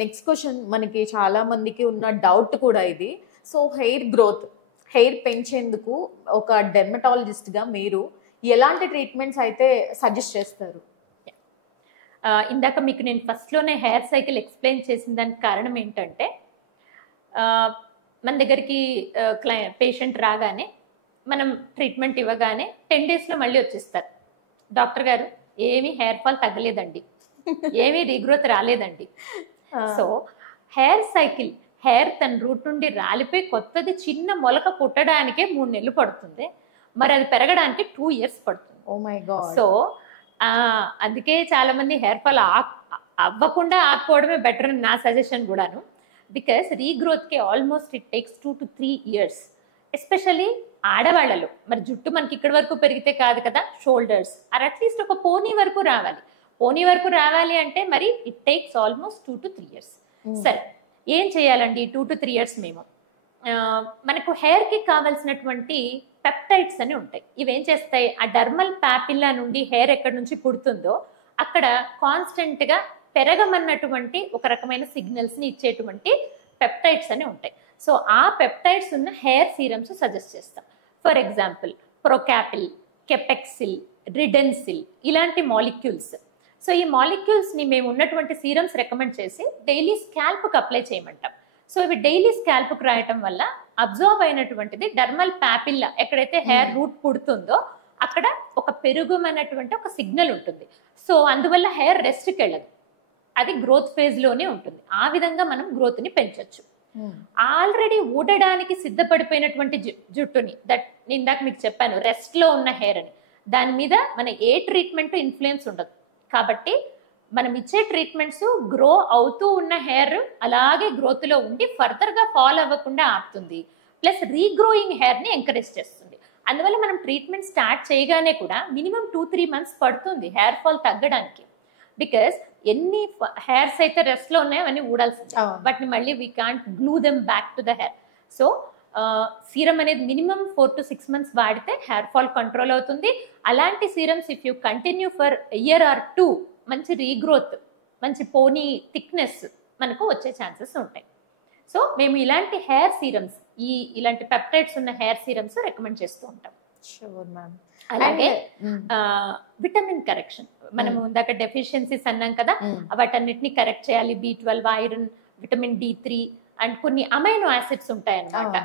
Next question, మనకి చాలా మందికి ఉన్న డౌట్ కూడా ఇది. సో హెయిర్ గ్రోత్, హెయిర్ పెంచేందుకు ఒక డెర్మటాలజిస్ట్ గా మీరు ఎలాంటి ట్రీట్మెంట్స్ అయితే సజెస్ట్ చేస్తారు? ఇందాక మీకు నేను ఫస్ట్లోనే హెయిర్ సైకిల్ ఎక్స్ప్లెయిన్ చేసిన దానికి కారణం ఏంటంటే, మన దగ్గరికి పేషెంట్ రాగానే మనం ట్రీట్మెంట్ ఇవ్వగానే 10 daysలో మళ్ళీ వచ్చేస్తారు. డాక్టర్ గారు ఏమీ హెయిర్ ఫాల్ తగ్గలేదండి, ఏమీ రీగ్రోత్ రాలేదండి. సో హెయిర్ సైకిల్, హెయిర్ తన రూట్ నుండి రాలిపోయి కొత్తది చిన్న మొలక పుట్టడానికే 3 నెలలు పడుతుంది, మరి అది పెరగడానికి 2 years పడుతుంది. Oh my God. సో అందుకే చాలా మంది హెయిర్ ఫాల్ అవ్వకుండా ఆపుకోవడమే బెటర్ అని నా సజెషన్ కూడాను. బికాస్ రీగ్రోత్కి almost it takes 2 to 3 years. Especially ఆడవాళ్ళలో మరి జుట్టు మనకి ఇక్కడి వరకు పెరిగితే కాదు కదా, షోల్డర్స్ ఆర్ అట్లీస్ట్ ఒక పోనీ వరకు రావాలి. పోనీ వరకు రావాలి అంటే మరి it takes almost 2 to 3 years. సరే, ఏం చేయాలండి 2 to 3 years? మేము మనకు హెయిర్కి కావాల్సినటువంటి పెప్టైడ్స్ అని ఉంటాయి. ఇవేం చేస్తాయి, ఆ డర్మల్ ప్యాపిల్లా నుండి హెయిర్ ఎక్కడి నుంచి పుడుతుందో అక్కడ కాన్స్టెంట్గా పెరగమన్నటువంటి ఒక రకమైన సిగ్నల్స్ని ఇచ్చేటువంటి పెప్టైడ్స్ అని ఉంటాయి. సో ఆ పెప్టైడ్స్ ఉన్న హెయిర్ సీరమ్స్ సజెస్ట్ చేస్తాం. ఫర్ ఎగ్జాంపుల్ ప్రొకాపిల్, కెపెక్సిల్, రిడెన్సిల్ ఇలాంటి మాలిక్యూల్స్. సో ఈ మాలిక్యూల్స్ని మేము ఉన్నటువంటి సీరమ్స్ రికమెండ్ చేసి డైలీ స్కాల్ప్కి అప్లై చేయమంటాం. సో ఇవి డైలీ స్కాల్ప్కి రాయటం వల్ల అబ్జర్వ్ అయినటువంటిది డర్మల్ ప్యాపిల్లా ఎక్కడైతే హెయిర్ రూట్ పుడుతుందో అక్కడ ఒక పెరుగుమన్నటువంటి ఒక సిగ్నల్ ఉంటుంది. సో అందువల్ల హెయిర్ రెస్ట్కి వెళ్ళదు, అది గ్రోత్ ఫేజ్లోనే ఉంటుంది. ఆ విధంగా మనం గ్రోత్ని పెంచవచ్చు. ఆల్రెడీ ఊడడానికి సిద్ధపడిపోయినటువంటి జుట్టుని, దట్ నేను ఇందాక మీకు చెప్పాను రెస్ట్లో ఉన్న హెయిర్ అని, దాని మీద మన ఏ ట్రీట్మెంట్ ఇన్ఫ్లుయెన్స్ ఉండదు. కాబట్టి మనం ఇచ్చే ట్రీట్మెంట్స్ గ్రో అవుతూ ఉన్న హెయిర్ అలాగే గ్రోత్లో ఉండి ఫర్దర్గా ఫాల్ అవ్వకుండా ఆపుతుంది. ప్లస్ రీగ్రోయింగ్ హెయిర్ని ఎంకరేజ్ చేస్తుంది. అందువల్ల మనం ట్రీట్మెంట్ స్టార్ట్ చేయగానే కూడా మినిమం 2-3 months పడుతుంది హెయిర్ ఫాల్ తగ్గడానికి. బికాస్ ఎన్ని హెయిర్స్ అయితే రెస్ట్లో ఉన్నాయో అవన్నీ ఊడాల్సింది, వాటిని మళ్ళీ we can't glue them back to the hair. So serum అనేది మినిమం 4 to 6 months వాడితే హెయిర్ ఫాల్ కంట్రోల్ అవుతుంది. అలాంటి serums if you continue for year or 2 మంచి రీగ్రోత్, మంచి పోనీ థిక్నెస్ మనకు వచ్చే ఛాన్సెస్ ఉంటాయి. సో మేము ఇలాంటి హెయిర్ సీరమ్స్, ఇలాంటి పెప్టైడ్స్ ఉన్న హెయిర్ సీరమ్స్ రికమెండ్ చేస్తూ ఉంటాం. Sure ma'am. అలాగే విటమిన్ కరెక్షన్, మనము ఇందాక డెఫిషియన్సీస్ అన్నాం కదా, వాటన్నిటిని కరెక్ట్ చేయాలి. B12, iron, vitamin D3 and కొన్ని అమైనో యాసిడ్స్ ఉంటాయి అన్నమాట.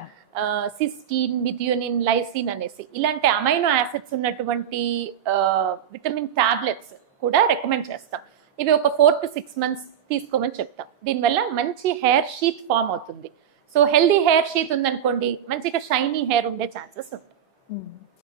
సిస్టీన్, మిథియోనిన్, లైసిన్ అనేసి ఇలాంటి అమైనో యాసిడ్స్ ఉన్నటువంటి విటమిన్ టాబ్లెట్స్ కూడా రికమెండ్ చేస్తాం. ఇవి ఒక 4 to 6 months తీసుకోమని చెప్తాం. దీనివల్ల మంచి హెయిర్ షీత్ ఫామ్ అవుతుంది. సో హెల్దీ హెయిర్ షీత్ ఉందనుకోండి, మంచిగా షైనీ హెయిర్ ఉండే ఛాన్సెస్ ఉంటాయి.